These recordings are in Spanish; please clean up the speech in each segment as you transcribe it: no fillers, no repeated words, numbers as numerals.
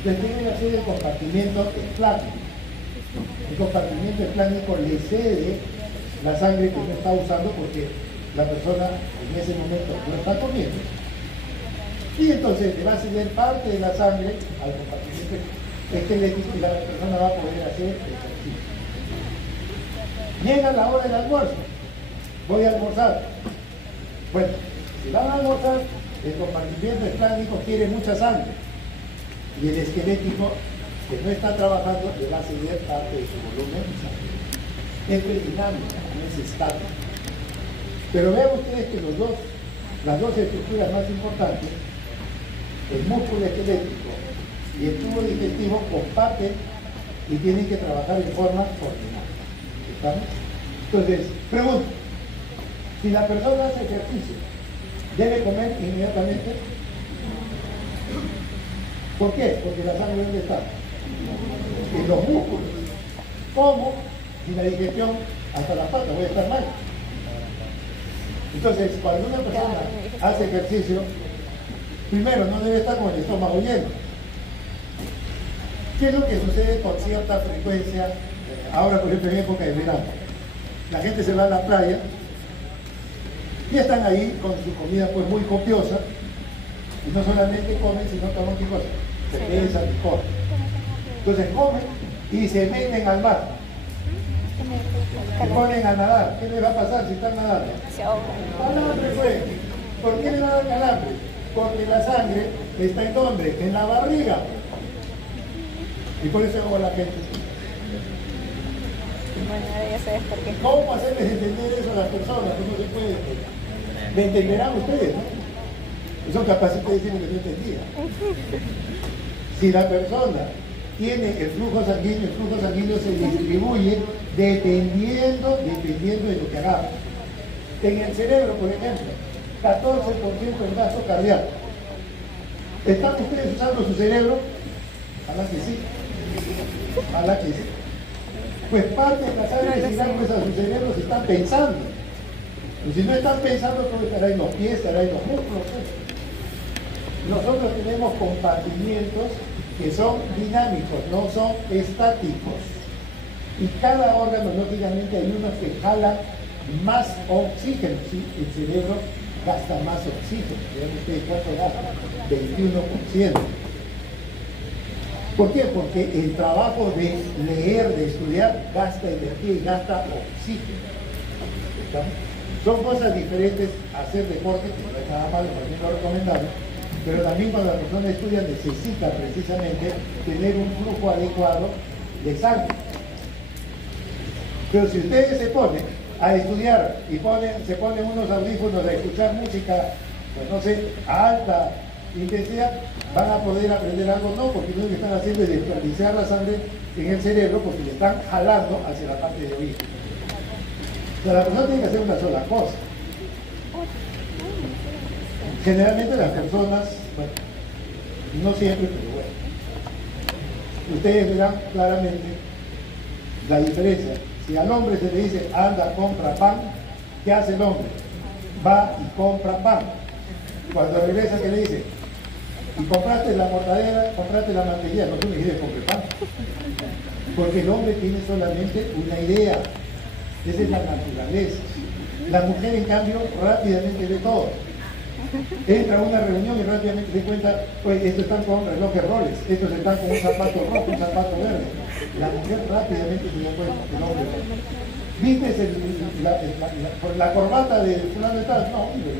Entonces tiene que hacer el compartimiento esplánico. El compartimiento esplánico le cede la sangre que no está usando porque la persona en ese momento no está comiendo. Y entonces le va a ceder parte de la sangre al compartimiento esquelético y la persona va a poder hacer ejercicio. Llega la hora del almuerzo. Voy a almorzar. Bueno, si van a almorzar, el compartimiento esplánico quiere mucha sangre. Y el esquelético, que no está trabajando, le va a ceder parte de su volumen de sangre. Esto es dinámico, no es estático. Pero vean ustedes que las dos estructuras más importantes, el músculo esquelético y el tubo digestivo, comparten y tienen que trabajar en forma coordinada. ¿Estamos? Entonces, pregunto, si la persona hace ejercicio, ¿debe comer inmediatamente? ¿Por qué? Porque la sangre, ¿dónde está? En los músculos. ¿Cómo? Si la digestión hasta las patas voy a estar mal. Entonces, cuando una persona hace ejercicio, primero no debe estar con el estómago lleno. ¿Qué es lo que sucede con cierta frecuencia? Ahora, por ejemplo, en época de verano, la gente se va a la playa y están ahí con su comida pues muy copiosa y no solamente comen, sino toman qué cosa, cerveza, licor. Entonces comen y se meten al mar, se ponen a nadar. ¿Qué les va a pasar si están nadando? Calambre, pues. ¿Por qué le va a dar calambre? Porque la sangre está ¿en dónde? En la barriga. Y por eso hago a la gente. Bueno, ya sabes por qué. ¿Cómo hacerles entender eso a las personas? ¿Cómo se puede? ¿Me entenderán ustedes, no? Son capaces de decir lo que no entendía. Si la persona tiene el flujo sanguíneo se distribuye dependiendo de lo que hagamos. En el cerebro, por ejemplo, 14% en gasto cardíaco. ¿Están ustedes usando su cerebro? Ojalá que sí. Ojalá que sí. Pues parte de la sangre de pues a su cerebro se están pensando. Y si no están pensando, todo estará en los pies, estará en los músculos. Nosotros tenemos compartimientos que son dinámicos, no son estáticos. Y cada órgano, lógicamente, hay unos que jalan más oxígeno. ¿Sí? El cerebro gasta más oxígeno. Vean ustedes cuánto gasta, 21%. ¿Por qué? Porque el trabajo de leer, de estudiar, gasta energía y gasta oxígeno. ¿Estamos? Son cosas diferentes a hacer deporte, que no es nada malo, por ejemplo, recomendable, pero también cuando la persona estudia necesita precisamente tener un flujo adecuado de sangre. Pero si ustedes se ponen a estudiar y se ponen unos audífonos a escuchar música, pues no sé, a alta intensidad, van a poder aprender algo, no, porque lo que están haciendo es desperdiciar la sangre en el cerebro porque le están jalando hacia la parte de oído. O sea, la persona tiene que hacer una sola cosa. Generalmente las personas, bueno, no siempre, pero bueno, ustedes verán claramente la diferencia. Si al hombre se le dice, anda, compra pan, ¿qué hace el hombre? Va y compra pan. Cuando regresa, ¿qué le dice? Y compraste la mortadela, compraste la mantequilla, no tú le dices, compre pan. Porque el hombre tiene solamente una idea. Esa es la naturaleza. La mujer, en cambio, rápidamente ve todo. Entra a una reunión y rápidamente se cuenta, oye, estos están con relojes Rolex, estos están con un zapato rojo, un zapato verde. La mujer rápidamente se da cuenta que el hombre no. ¿Viste la corbata de fulano de tal? No, hombre.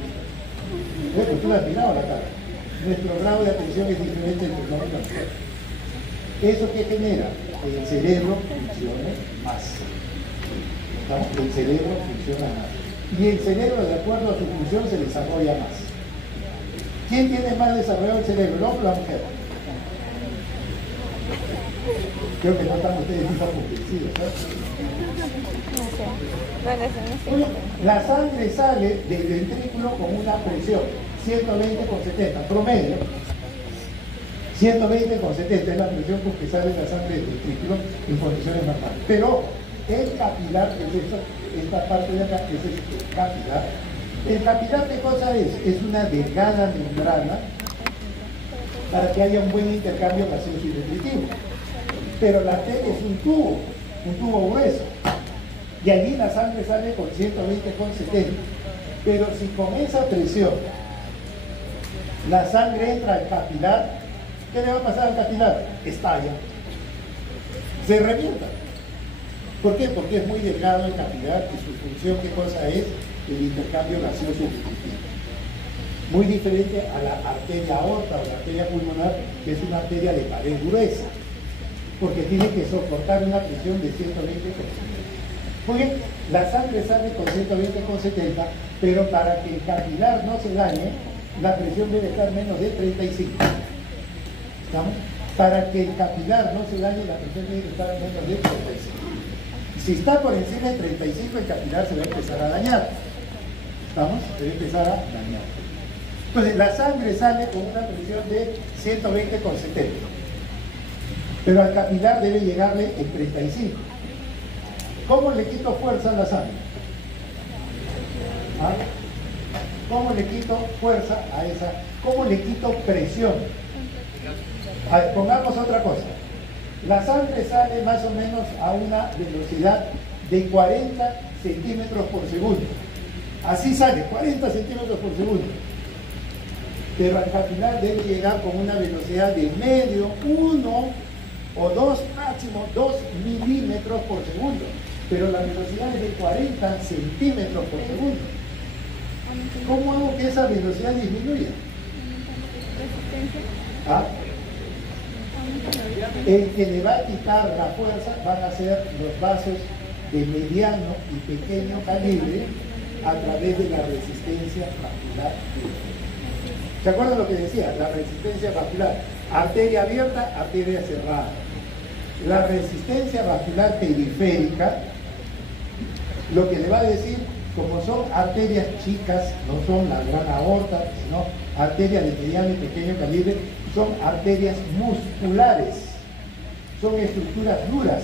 Bueno, tú la has mirado la cara. Nuestro grado de atención es diferente entre el hombre y la mujer. ¿Eso qué genera? Que el cerebro funcione más. ¿No? El cerebro funciona más. Y el cerebro, de acuerdo a su función, se desarrolla más. ¿Quién tiene más desarrollado el cerebro, el hombre o la mujer? Creo que no están ustedes muy convencidos, ¿no? La sangre sale del ventrículo con una presión 120/70, promedio. 120/70 es la presión con que sale la sangre del ventrículo en condiciones normales. Pero el capilar, que es esta parte de acá, que es el capilar. ¿El capilar qué cosa es? Es una delgada membrana para que haya un buen intercambio gaseoso y nutritivo. Pero la arteria es un tubo grueso, y allí la sangre sale con 120/70. Pero si con esa presión la sangre entra al capilar, ¿qué le va a pasar al capilar? Estalla, se revienta. ¿Por qué? Porque es muy delgado el capilar y su función, ¿qué cosa es? El intercambio gaseoso y nutritivo. Muy diferente a la arteria aorta o la arteria pulmonar, que es una arteria de pared gruesa, porque tiene que soportar una presión de 120/70. Muy bien, la sangre sale con 120/70, pero para que el capilar no se dañe, la presión debe estar menos de 35. ¿Estamos? Para que el capilar no se dañe, la presión debe estar menos de 35. Si está por encima de 35, el capilar se va a empezar a dañar. ¿Estamos? Se va a empezar a dañar. Entonces, la sangre sale con una presión de 120/70. Pero al capilar debe llegarle en 35. ¿Cómo le quito fuerza a la sangre? ¿Ah? ¿Cómo le quito fuerza a esa? ¿Cómo le quito presión? A ver, pongamos otra cosa. La sangre sale más o menos a una velocidad de 40 centímetros por segundo. Así sale, 40 centímetros por segundo. Pero al capilar debe llegar con una velocidad de medio, 1 o 2, máximo 2 milímetros por segundo. Pero la velocidad es de 40 centímetros por segundo. ¿Cómo hago que esa velocidad disminuya? ¿Ah? El que le va a quitar la fuerza van a ser los vasos de mediano y pequeño calibre a través de la resistencia vascular. ¿Se acuerdan lo que decía? La resistencia vascular, arteria abierta, arteria cerrada. La resistencia vascular periférica, lo que le va a decir, como son arterias chicas, no son la gran aorta, sino arterias de mediano y pequeño calibre, son arterias musculares, son estructuras duras.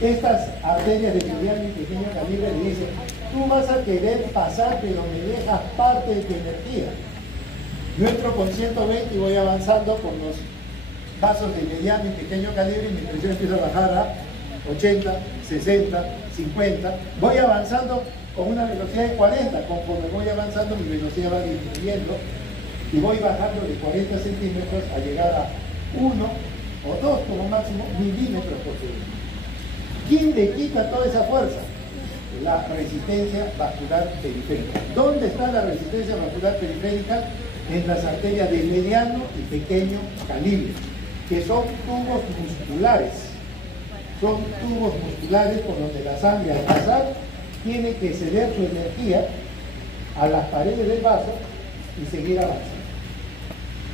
Estas arterias de mediano y pequeño calibre le dicen, tú vas a querer pasar, pero me dejas parte de tu energía. Yo entro con 120 y voy avanzando con los vasos de mediano y pequeño calibre y mi presión empieza a bajar a 80, 60, 50. Voy avanzando con una velocidad de 40. Conforme voy avanzando, mi velocidad va disminuyendo y voy bajando de 40 centímetros a llegar a 1 o 2 como máximo milímetros por segundo. ¿Quién le quita toda esa fuerza? La resistencia vascular periférica. ¿Dónde está la resistencia vascular periférica? En las arterias de mediano y pequeño calibre, que son tubos musculares. Son tubos musculares por donde la sangre al pasar tiene que ceder su energía a las paredes del vaso y seguir avanzando.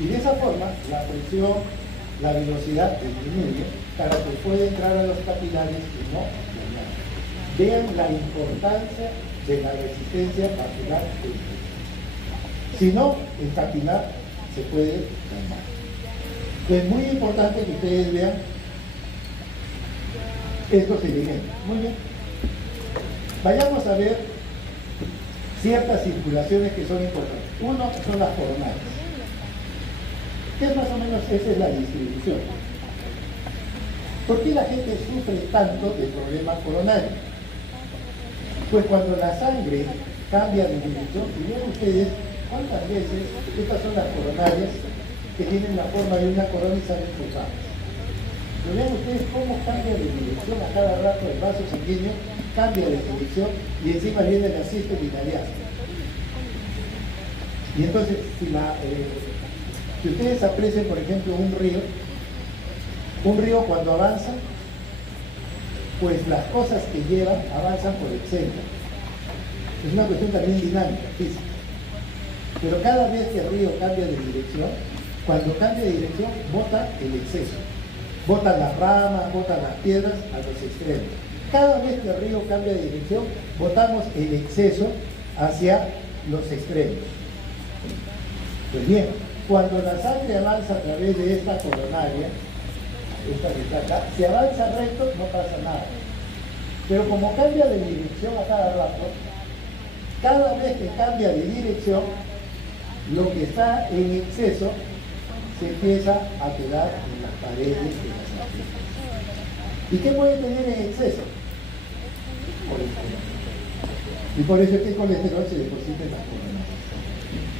Y de esa forma la presión, la velocidad disminuye para que pueda entrar a los capilares y no dañar. Vean la importancia de la resistencia vascular periférica. Si no, el capilar se puede dañar. Es muy importante que ustedes vean estos elementos. Muy bien. Vayamos a ver ciertas circulaciones que son importantes. Uno son las coronarias. ¿Qué es más o menos? Esa es la distribución. ¿Por qué la gente sufre tanto de problemas coronarios? Pues cuando la sangre cambia de dirección, y vean ustedes cuántas veces estas son las coronarias que tienen la forma de una corona y salen cruzadas. Pero vean ustedes cómo cambia de dirección a cada rato el vaso sanguíneo, cambia de dirección y encima viene la sístole y la diástole. Y entonces, si ustedes aprecian, por ejemplo, un río cuando avanza, pues las cosas que llevan avanzan por el centro. Es una cuestión también dinámica, física. Pero cada vez que el río cambia de dirección, cuando cambia de dirección, bota el exceso. Botan las ramas, botan las piedras a los extremos. Cada vez que el río cambia de dirección, botamos el exceso hacia los extremos. Pues bien, cuando la sangre avanza a través de esta coronaria, esta que está acá, si avanza recto no pasa nada. Pero como cambia de dirección a cada rato, cada vez que cambia de dirección, lo que está en exceso se empieza a quedar en las paredes de las arterias. ¿Y qué puede tener en exceso? Colesterol. Y por eso es que el colesterol se deposita en las coronarias.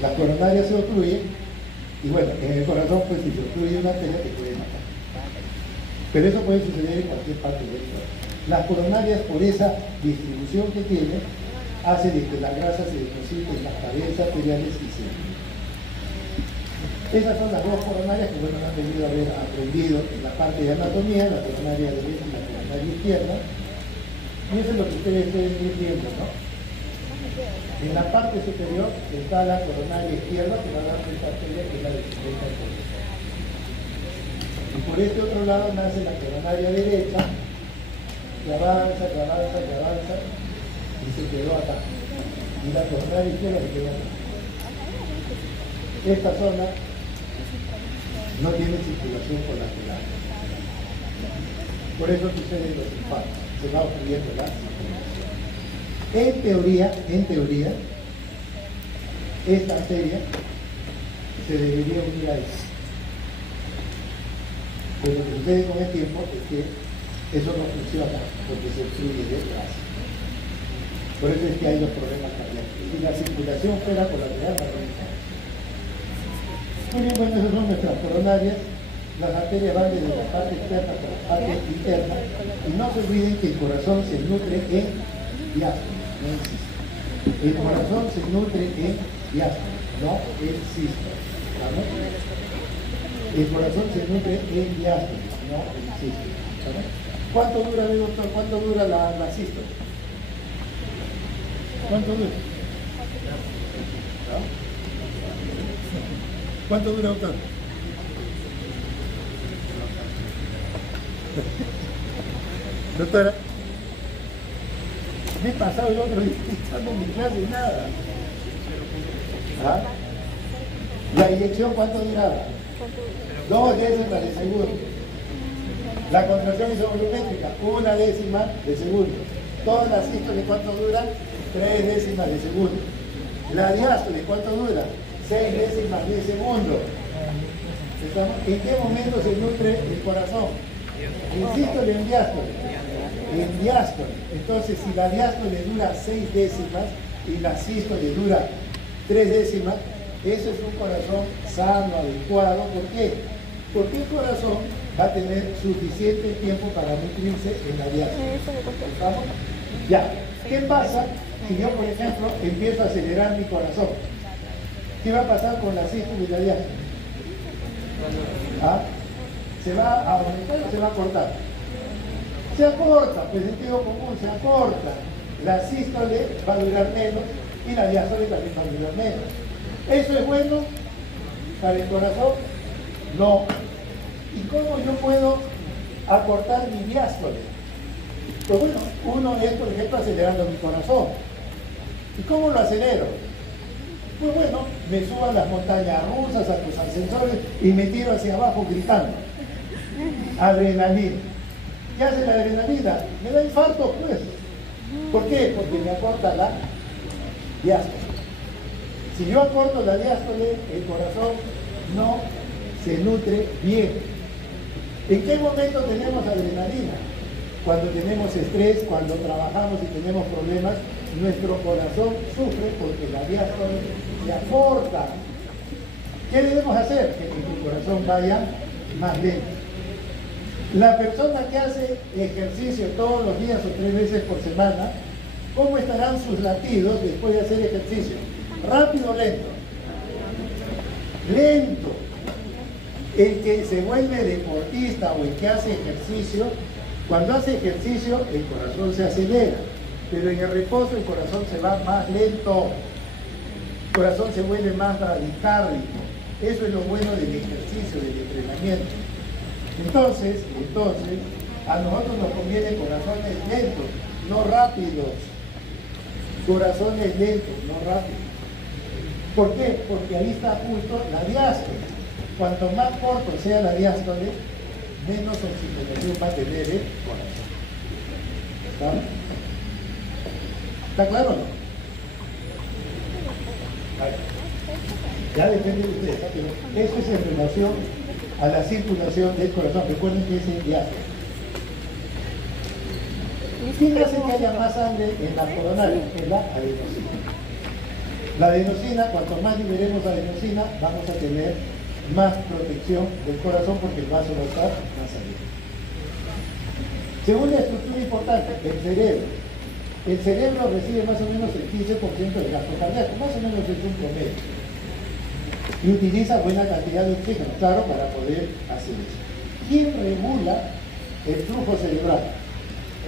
Las coronarias se obstruyen y bueno, en el corazón pues si se obstruye una arteria te puede matar. Pero eso puede suceder en cualquier parte del cuerpo. Las coronarias, por esa distribución que tienen, hace de que la grasa se deposite en las paredes arteriales y se obstruya. Esas son las dos coronarias que bueno, han debido haber aprendido en la parte de anatomía, la coronaria derecha y la coronaria izquierda. Y eso es lo que ustedes pueden ir viendo, ¿no? En la parte superior está la coronaria izquierda, que va a dar esta arteria que es la de 50%. Y por este otro lado nace la coronaria derecha, que avanza, y se quedó acá. Y la coronaria izquierda se quedó acá. Esta zona no tiene circulación colateral. Por eso suceden los infartos. Se va obstruyendo la circulación. En teoría, esta arteria se debería unir a esta. Pero lo que sucede con el tiempo es que eso no funciona porque se obstruye detrás. Por eso es que hay los problemas cardíacos. Si la circulación fuera colateral, no hay. Muy bien, bueno, esas son nuestras coronarias. Las arterias van desde la parte externa hasta la parte interna. Y no se olviden que el corazón se nutre en diástole, no en sístole. El corazón se nutre en diástole, no en sístole. ¿Vale? El corazón se nutre en diástole, no en sístole. ¿Vale? ¿Cuánto dura, doctor? ¿Cuánto dura la sístole? ¿Cuánto dura? ¿No? ¿Cuánto dura, doctor? Doctora, me he pasado el otro día estando en mi clase y nada. ¿Ah? ¿La inyección cuánto duraba? 2 décimas de segundo. La contracción isovolumétrica, 1 décima de segundo. Todas las sístoles, ¿cuánto dura? 3 décimas de segundo. La diástole, ¿cuánto dura? 6 décimas de segundo. ¿En qué momento se nutre el corazón? En sístole, en diástole. En diástole. Entonces, si la diástole dura 6 décimas y la sístole dura 3 décimas, eso es un corazón sano, adecuado. ¿Por qué? Porque el corazón va a tener suficiente tiempo para nutrirse en la diástole. ¿Estamos? Ya. ¿Qué pasa si yo, por ejemplo, empiezo a acelerar mi corazón? ¿Qué va a pasar con la sístole y la diástole? ¿Ah? ¿Se va a aumentar o se va a cortar? Se acorta, pues el sentido común se acorta. La sístole va a durar menos y la diástole también va a durar menos. ¿Eso es bueno para el corazón? No. ¿Y cómo yo puedo acortar mi diástole? Pues bueno, uno es, por ejemplo, acelerando mi corazón. ¿Y cómo lo acelero? Pues bueno, me subo a las montañas rusas, a los ascensores y me tiro hacia abajo gritando. Adrenalina. ¿Qué hace la adrenalina? Me da infarto, pues. ¿Por qué? Porque me acorta la diástole. Si yo acorto la diástole, el corazón no se nutre bien. ¿En qué momento tenemos adrenalina? Cuando tenemos estrés, cuando trabajamos y tenemos problemas, nuestro corazón sufre porque la diástole se acorta. ¿Qué debemos hacer? Que nuestro corazón vaya más lento. La persona que hace ejercicio todos los días o 3 veces por semana, ¿cómo estarán sus latidos después de hacer ejercicio? ¿Rápido o lento? Lento. El que se vuelve deportista o el que hace ejercicio, cuando hace ejercicio el corazón se acelera, pero en el reposo el corazón se va más lento, el corazón se vuelve más bradicárdico. Eso es lo bueno del ejercicio, del entrenamiento. Entonces, a nosotros nos conviene corazones lentos, no rápidos. Corazones lentos, no rápidos. ¿Por qué? Porque ahí está justo la diástole. Cuanto más corto sea la diástole, menos oxigenación va a tener el corazón. ¿Está claro o no? Vale. Ya depende de ustedes, ¿no? Pero eso es en relación a la circulación del corazón. Recuerden que es el diástolo. ¿Quién hace que haya más sangre en la coronaria? Es la adenosina. La adenosina, cuanto más liberemos adenosina, vamos a tener más protección del corazón porque el vaso va a estar más abierto. Segunda estructura importante, el cerebro. El cerebro recibe más o menos el 15% del gasto cardíaco, más o menos es un promedio. Y utiliza buena cantidad de oxígeno, claro, para poder hacer eso. ¿Quién regula el flujo cerebral?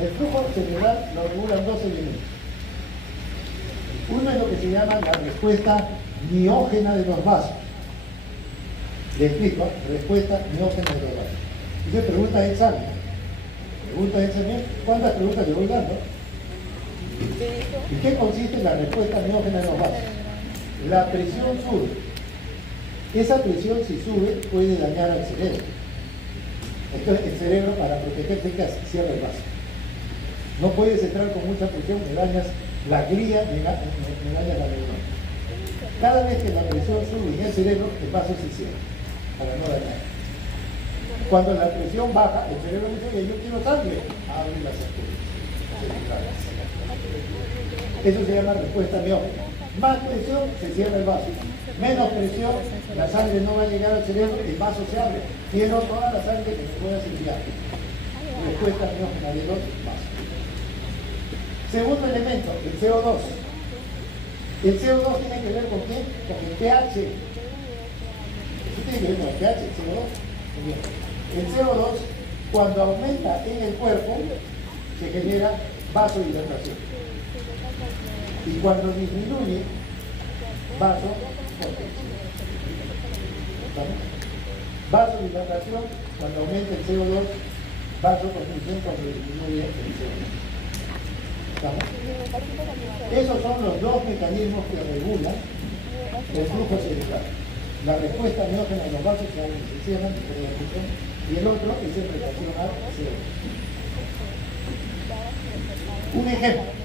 El flujo cerebral lo regulan dos elementos. Uno es lo que se llama la respuesta miógena de los vasos. Le explico, respuesta miógena de los vasos. Y se pregunta de examen. Pregunta de examen, ¿cuántas preguntas le voy dando? ¿Y qué consiste en la respuesta miógena de los vasos? La presión sube. Esa presión, si sube, puede dañar al cerebro. Entonces, el cerebro, para protegerse, ¿qué hace? Cierra el vaso. No puedes entrar con mucha presión, me dañas la glía, me dañas la neurona. Cada vez que la presión sube en el cerebro, el vaso se cierra, para no dañar. Cuando la presión baja, el cerebro dice, oye, yo quiero sangre, abre las arterias. Eso se llama respuesta miógena. Más presión, se cierra el vaso. Menos presión, la sangre no va a llegar al cerebro, el vaso se abre. Quiero toda la sangre que me puedas enviar. Respuesta miógena de los vasos. Segundo elemento, el CO2. El CO2 tiene que ver con qué? Con el pH. Eso tiene que ver con el pH, el CO2. Bien. El CO2, cuando aumenta en el cuerpo, se genera vasodilatación. Y cuando disminuye, vasoconstricción. Vasodilatación, cuando aumenta el CO2, vasoconstricción cuando disminuye el CO2. ¿Estamos? Esos son los dos mecanismos que regulan el flujo cerebral. La respuesta miógena de los vasos se abren y se cierran, y el otro es en relación al cerebro. Un ejemplo.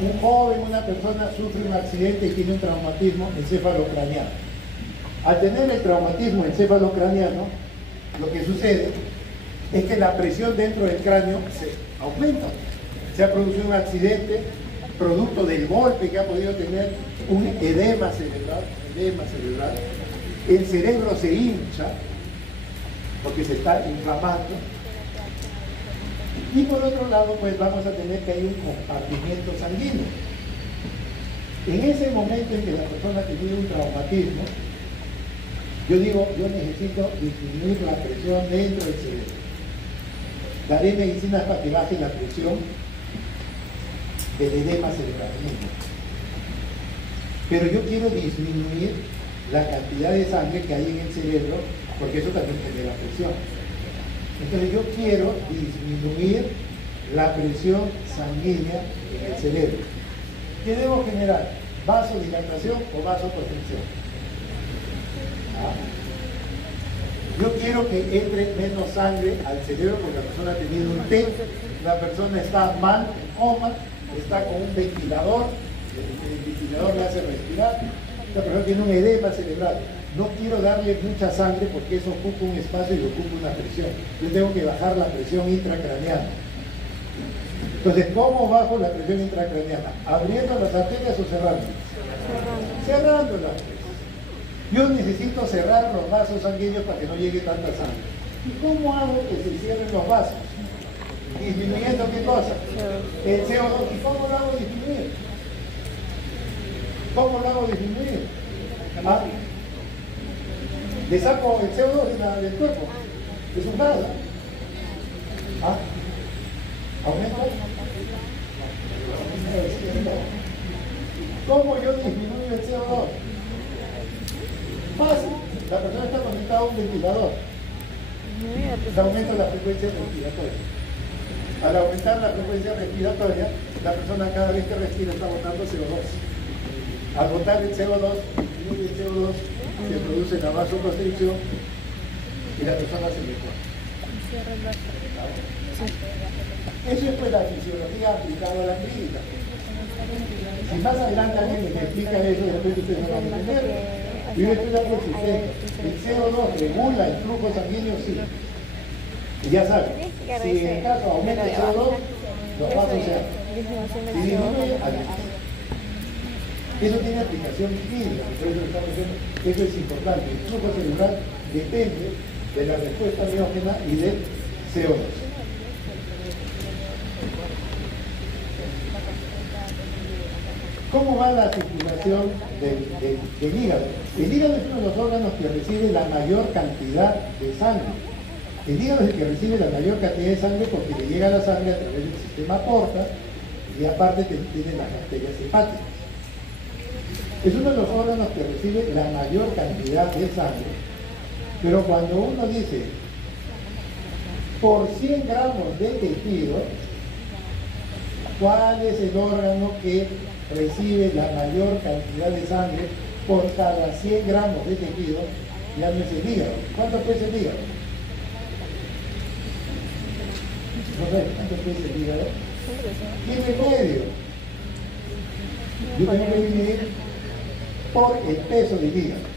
Un joven, una persona sufre un accidente y tiene un traumatismo encefalocraniano. Al tener el traumatismo encefalocraniano, lo que sucede es que la presión dentro del cráneo se aumenta. Se ha producido un accidente producto del golpe que ha podido tener, un edema cerebral. El cerebro se hincha porque se está inflamando. Y por otro lado, pues vamos a tener que hay un compartimiento sanguíneo. En ese momento en que la persona tiene un traumatismo, yo digo, yo necesito disminuir la presión dentro del cerebro. Daré medicinas para que baje la presión del edema cerebral. Pero yo quiero disminuir la cantidad de sangre que hay en el cerebro, porque eso también genera presión. Entonces yo quiero disminuir la presión sanguínea en el cerebro. ¿Qué debo generar? ¿Vasodilatación o vasoconstricción? Yo quiero que entre menos sangre al cerebro porque la persona ha tenido un TEC, la persona está mal, en coma, está con un ventilador, el ventilador le hace respirar, la persona tiene un edema cerebral. No quiero darle mucha sangre porque eso ocupa un espacio y ocupa una presión. Yo tengo que bajar la presión intracraneana. Entonces, ¿cómo bajo la presión intracraneana? ¿Abriendo las arterias o cerrando? Cerrándolas. Yo necesito cerrar los vasos sanguíneos para que no llegue tanta sangre. ¿Y cómo hago que se cierren los vasos? Disminuyendo qué cosa? El CO2. ¿Y cómo lo hago disminuir? ¿Cómo lo hago disminuir? Le saco el CO2 del cuerpo, es un gas. ¿Aumenta? ¿Cómo yo disminuyo el CO2? Fácil, la persona está conectada a un ventilador. Se aumenta la frecuencia respiratoria. Al aumentar la frecuencia respiratoria, la persona cada vez que respira está botando CO2. Al botar el CO2, disminuye el CO2, se produce la vasoconstricción y la persona se mejora. Eso es pues la fisiología aplicada a la clínica. Si más adelante alguien me explica eso, después ustedes no van a entender. Y yo estoy dando el sistema. El CO2 regula el flujo sanguíneo, sí. Y ya saben, si en el caso aumenta el CO2, los vasos se abren. Si disminuye, adelante. Eso tiene aplicación clínica, por eso estamos diciendo, eso es importante. El flujo cerebral depende de la respuesta miógena y del CO2. ¿Cómo va la circulación del hígado? El hígado es uno de los órganos que recibe la mayor cantidad de sangre. El hígado es el que recibe la mayor cantidad de sangre porque le llega la sangre a través del sistema porta y aparte tiene las arterias hepáticas. Es uno de los órganos que recibe la mayor cantidad de sangre, pero cuando uno dice por 100 gramos de tejido, ¿cuál es el órgano que recibe la mayor cantidad de sangre por cada 100 gramos de tejido? Ya no es el hígado. ¿Cuánto pesa el hígado? No sé, ¿cuánto pesa el hígado? Kilo y medio. Yo tengo que dividir por el peso del hígado.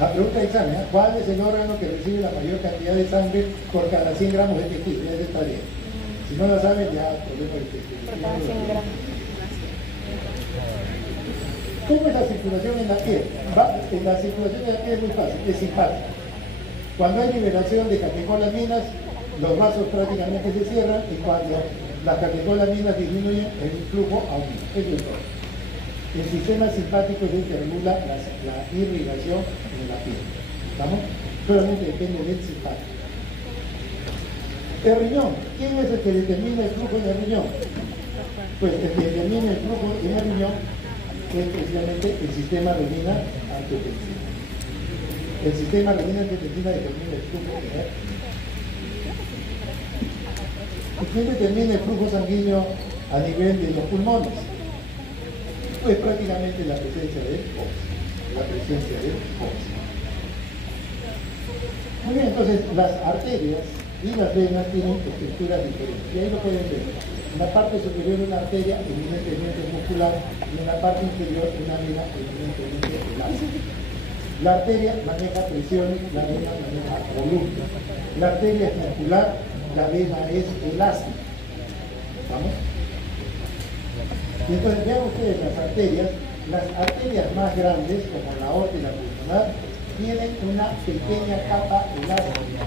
La pregunta de examen, ¿eh? ¿Cuál es el órgano que recibe la mayor cantidad de sangre por cada 100 gramos de tejido? Ya está bien. Si no lo saben, ya problema de tejido. Por cada 100 gramos. ¿Cómo es la circulación en la piel? La circulación en la piel es muy fácil, es simpática. Cuando hay liberación de catecolaminas, los vasos prácticamente se cierran y cuando las catecolaminas disminuyen, el flujo aumenta. Eso es todo. El sistema simpático es el que regula la irrigación en la piel. ¿Estamos? Solamente depende del simpático. El riñón. ¿Quién es el que determina el flujo en el riñón? Pues el que determina el flujo en el riñón es precisamente el sistema renina-angiotensina. El sistema renina-angiotensina determina el flujo en el riñón. ¿Quién determina el flujo sanguíneo a nivel de los pulmones? Pues prácticamente la presencia del oxígeno. Muy bien, entonces las arterias y las venas tienen estructuras diferentes. Y ahí lo pueden ver. En la parte superior una arteria eminentemente muscular y en la parte inferior una vena eminentemente elástica. La arteria maneja presiones, la vena maneja volumen. La arteria es muscular, la vena es elástica. ¿Vamos? Y entonces vean ustedes las arterias más grandes, como la aorta y la pulmonar, tienen una pequeña capa elástica.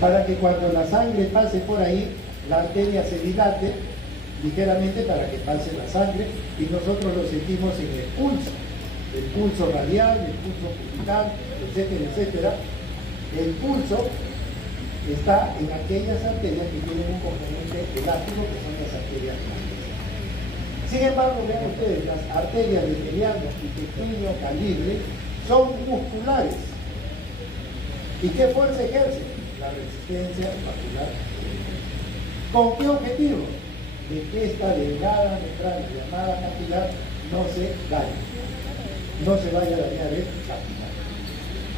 Para que cuando la sangre pase por ahí, la arteria se dilate ligeramente para que pase la sangre y nosotros lo sentimos en el pulso radial, el pulso cubital, etcétera, etcétera. El pulso está en aquellas arterias que tienen un componente elástico, que son las arterias grandes. Sin embargo, vean ustedes, las arterias de mediano y pequeño calibre son musculares. ¿Y qué fuerza ejercen? La resistencia vascular. ¿Con qué objetivo? De que esta delgada membrana llamada capilar no se dañe, no se vaya a dañar el capilar.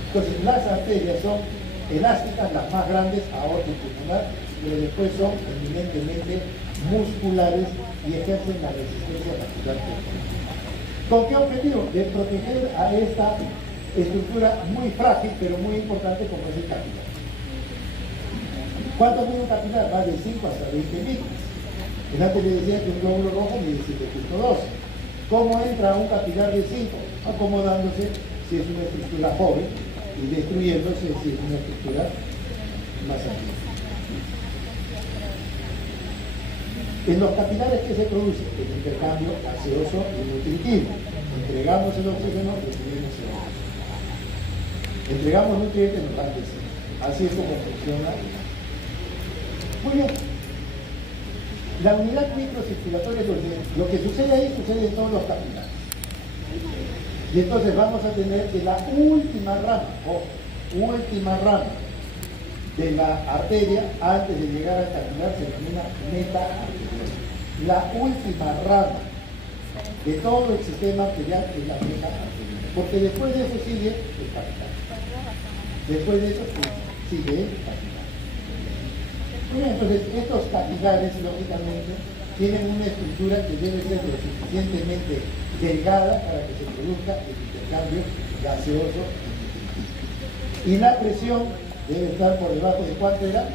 Entonces, las arterias son elásticas, las más grandes, aorta y pulmonar, pero después son eminentemente musculares y ejercen la resistencia vascular. ¿Con qué objetivo? De proteger a esta estructura muy frágil, pero muy importante como es el capilar. ¿Cuánto mide un capilar? Va de 5 hasta 20 micras. Antes le decía que un glóbulo rojo mide 7.2. ¿Cómo entra un capilar de 5? Acomodándose si es una estructura joven y destruyéndose si es una estructura más antigua. En los capilares, ¿qué se produce? El intercambio gaseoso y nutritivo. Entregamos el oxígeno, recibimos CO2. Entregamos nutrientes, nos dan deseo. Así es como funciona. Muy bien. La unidad microcirculatoria, lo que sucede ahí sucede en todos los capilares. Y entonces vamos a tener que la última rama de la arteria, antes de llegar al capilar, se denomina meta-arterial. La última rama de todo el sistema arterial es la meta-arterial. Porque después de eso sigue el capilar. Después de eso sigue el capilar. Bien, entonces, estos capilares, lógicamente, tienen una estructura que debe ser lo suficientemente delgada para que se produzca el intercambio gaseoso. Y la presión debe estar por debajo de ¿cuánto era?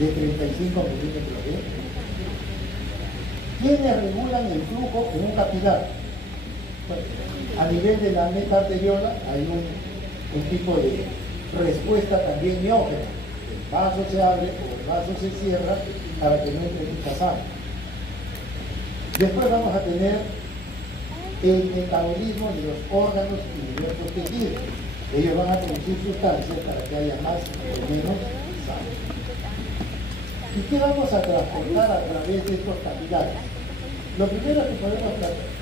De 35 milímetros de. ¿Quiénes regulan el flujo en un capilar? Bueno, a nivel de la meta arteriola hay un tipo de respuesta también miógena. El vaso se abre o el vaso se cierra para que no entre mucha sangre. Después vamos a tener el metabolismo de los órganos y diversos tejidos. Ellos van a producir sustancias para que haya más o menos sangre. ¿Y qué vamos a transportar a través de estos capilares? Lo primero es que podemos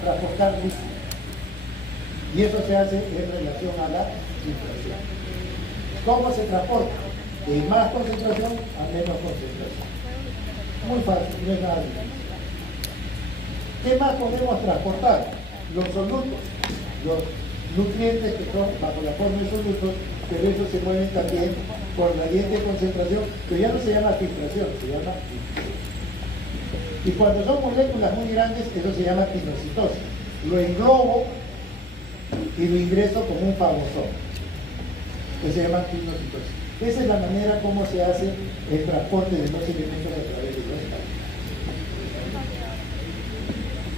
transportar líquido. Y eso se hace en relación a la filtración. ¿Cómo se transporta? De más concentración a menos concentración. Muy fácil, no es nada difícil. ¿Qué más podemos transportar? Los solutos, los nutrientes que son bajo la forma de solutos, pero esos se mueven también por gradiente de concentración, pero ya no se llama filtración, se llama difusión. Y cuando son moléculas muy grandes, eso se llama pinocitosis. Lo englobo y lo ingreso como un fagosón. Eso se llama pinocitosis. Esa es la manera como se hace el transporte de los elementos a través de los capilares.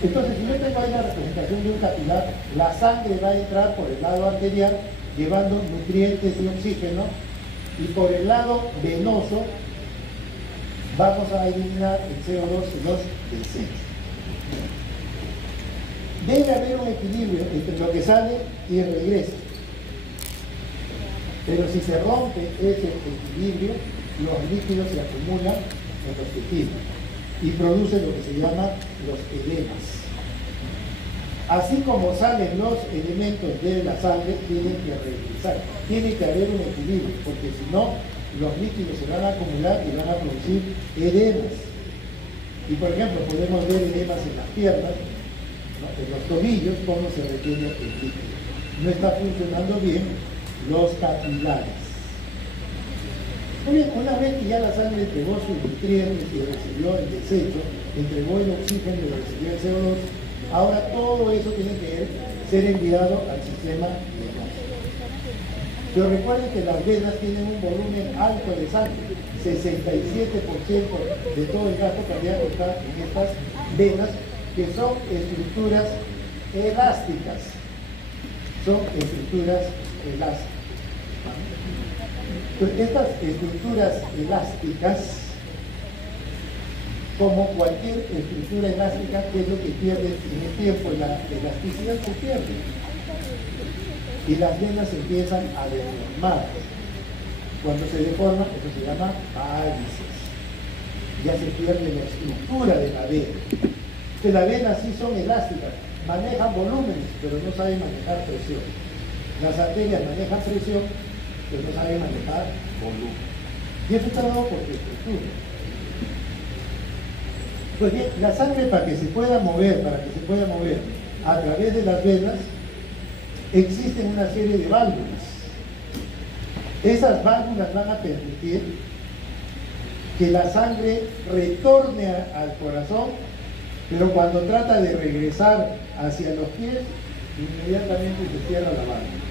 Entonces, si yo tengo ahí la representación de un capilar, la sangre va a entrar por el lado arterial llevando nutrientes y oxígeno, y por el lado venoso vamos a eliminar el CO2 y los desechos. Debe haber un equilibrio entre lo que sale y regresa. Pero si se rompe ese equilibrio, los líquidos se acumulan en los tejidos y producen lo que se llama los edemas. Así como salen los elementos de la sangre, tienen que regresar. Tiene que haber un equilibrio, porque si no, los líquidos se van a acumular y van a producir edemas. Y por ejemplo, podemos ver edemas en las piernas, ¿no? En los tobillos, cómo se retiene el líquido. No está funcionando bien los capilares. Muy bien, una vez que ya la sangre entregó sus nutrientes y recibió el desecho, entregó el oxígeno y recibió el CO2, ahora todo eso tiene que ser enviado al sistema venoso. Pero recuerden que las venas tienen un volumen alto de sangre, 67% de todo el gasto cardíaco está en estas venas, que son estructuras elásticas. Son estructuras elásticas. Entonces, estas estructuras elásticas, como cualquier estructura elástica, ¿qué es lo que pierde en el tiempo? La elasticidad se pierde. Y las venas empiezan a deformar. Cuando se deforma, eso se llama varices. Ya se pierde la estructura de la vena. Que las venas sí son elásticas, manejan volúmenes, pero no saben manejar presión. Las arterias manejan presión, pero no saben manejar volumen. Y eso está dado por su estructura. Pues bien, la sangre para que se pueda mover a través de las venas, existen una serie de válvulas. Esas válvulas van a permitir que la sangre retorne al corazón, pero cuando trata de regresar hacia los pies, inmediatamente se cierra la válvula.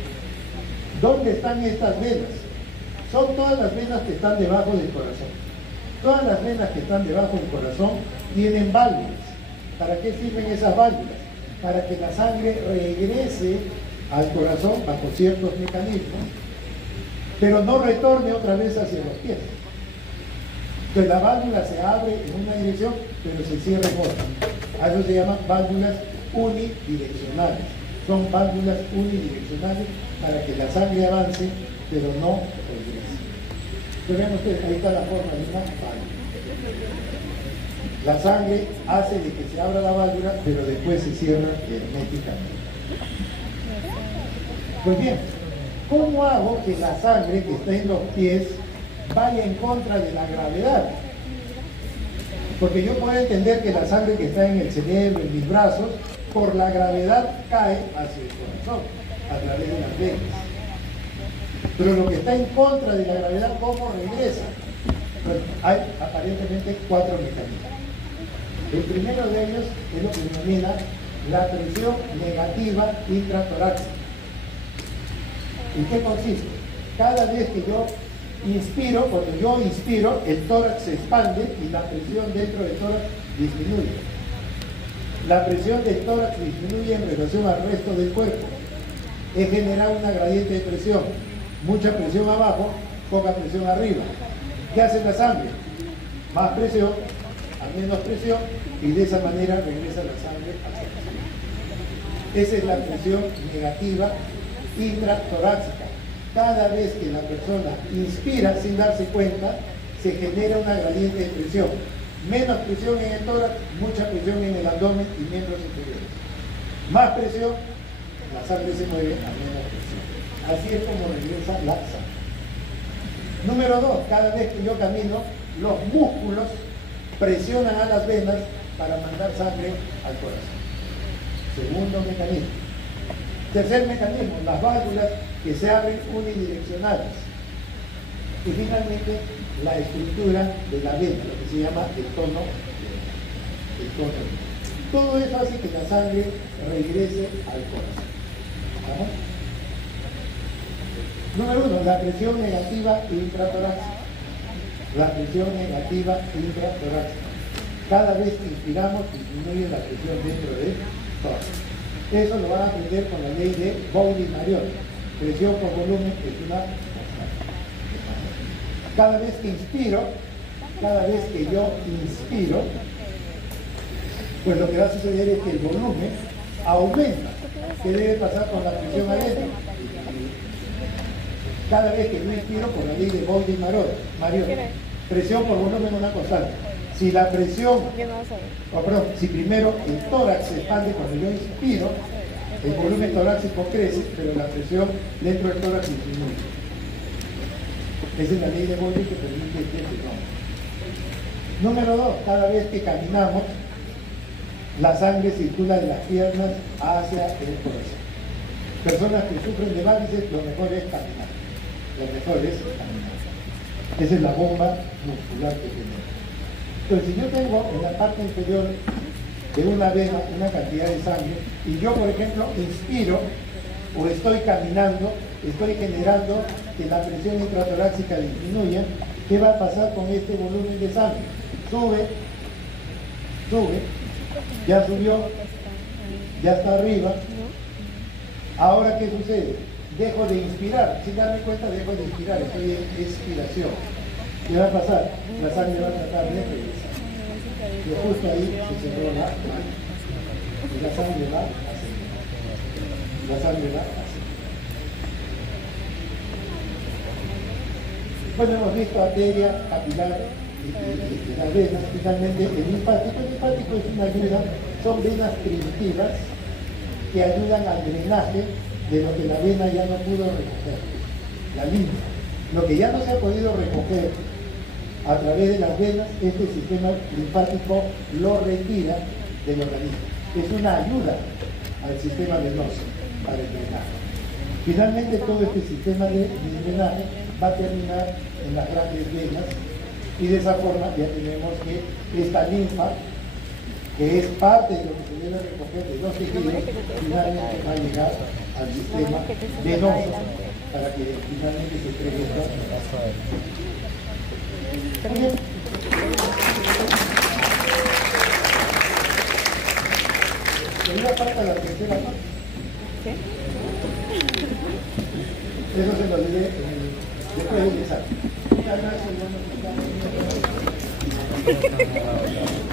¿Dónde están estas venas? Son todas las venas que están debajo del corazón. Todas las venas que están debajo del corazón tienen válvulas. ¿Para qué sirven esas válvulas? Para que la sangre regrese al corazón bajo ciertos mecanismos, pero no retorne otra vez hacia los pies. Entonces la válvula se abre en una dirección, pero se cierra en otra. A eso se llaman válvulas unidireccionales. Son válvulas unidireccionales para que la sangre avance, pero no regrese. Entonces vean ustedes, ahí está la forma de una válvula. La sangre hace de que se abra la válvula, pero después se cierra herméticamente. Pues bien, ¿cómo hago que la sangre que está en los pies vaya en contra de la gravedad? Porque yo puedo entender que la sangre que está en el cerebro, en mis brazos, por la gravedad cae hacia el corazón, a través de las venas. Pero lo que está en contra de la gravedad, ¿cómo regresa? Bueno, hay aparentemente 4 mecanismos. El primero de ellos es lo que denomina la presión negativa intratorácica. ¿En qué consiste? Cada vez que yo inspiro, cuando yo inspiro, el tórax se expande y la presión dentro del tórax disminuye. La presión del tórax disminuye en relación al resto del cuerpo. Es generar una gradiente de presión. Mucha presión abajo, poca presión arriba. ¿Qué hace la sangre? Más presión, a menos presión, y de esa manera regresa la sangre hacia el cielo. Esa es la presión negativa intratorácica. Cada vez que la persona inspira sin darse cuenta, se genera una gradiente de presión. Menos presión en el tórax, mucha presión en el abdomen y miembros inferiores. Más presión, la sangre se mueve a menos presión. Así es como regresa la sangre. Número 2, cada vez que yo camino, los músculos presionan a las venas para mandar sangre al corazón. Segundo mecanismo. Tercer mecanismo, las válvulas que se abren unidireccionales. Y finalmente, la estructura de la vena, lo que se llama el tono. Todo eso hace que la sangre regrese al corazón. ¿Vamos? Número 1, la presión negativa intratorácica. La presión negativa intratorácica. Cada vez que inspiramos, disminuye la presión dentro del tórax. Eso lo van a aprender con la ley de Bowlby-Mariot. Presión por volumen es una constante. Cada vez que inspiro, cada vez que yo inspiro, pues lo que va a suceder es que el volumen aumenta. ¿Qué debe pasar con la presión adentro? Cada vez que yo inspiro, por la ley de Bowlby-Mariot, presión por volumen es una constante. Si la presión, si primero el tórax se expande cuando yo inspiro, el volumen torácico crece, pero la presión dentro del tórax disminuye. Esa es la ley de Bowlby que permite este fenómeno. Número 2, cada vez que caminamos, la sangre circula de las piernas hacia el corazón. Personas que sufren de varices, lo mejor es caminar. Lo mejor es caminar. Esa es la bomba muscular que tenemos. Entonces, si yo tengo en la parte inferior de una vena una cantidad de sangre y yo, por ejemplo, inspiro o estoy caminando, estoy generando que la presión intratorácica disminuya, ¿qué va a pasar con este volumen de sangre? Sube, ya subió, ya está arriba. Ahora, ¿qué sucede? Dejo de inspirar, sin darme cuenta dejo de inspirar, estoy en expiración. ¿Qué va a pasar? La sangre va a tratar de regresar. Y justo ahí se cerró la mano. Y la sangre va a seguir. La sangre va a seguir. Bueno, hemos visto arteria, capilar y las venas. Finalmente, el linfático. El linfático es una ayuda, son venas primitivas que ayudan al drenaje de lo que la vena ya no pudo recoger, la linfa. Lo que ya no se ha podido recoger a través de las venas, este sistema linfático lo retira del organismo. Es una ayuda al sistema venoso para el drenaje. Finalmente, todo este sistema de drenaje va a terminar en las grandes venas y de esa forma ya tenemos que esta linfa, que es parte de lo que se debe recoger de los tejidos, finalmente va a llegar al sistema venoso para que finalmente se entregue esta. Muy bien. Todavía falta la tercera parte. Eso se lo diré después del examen. Muchas gracias.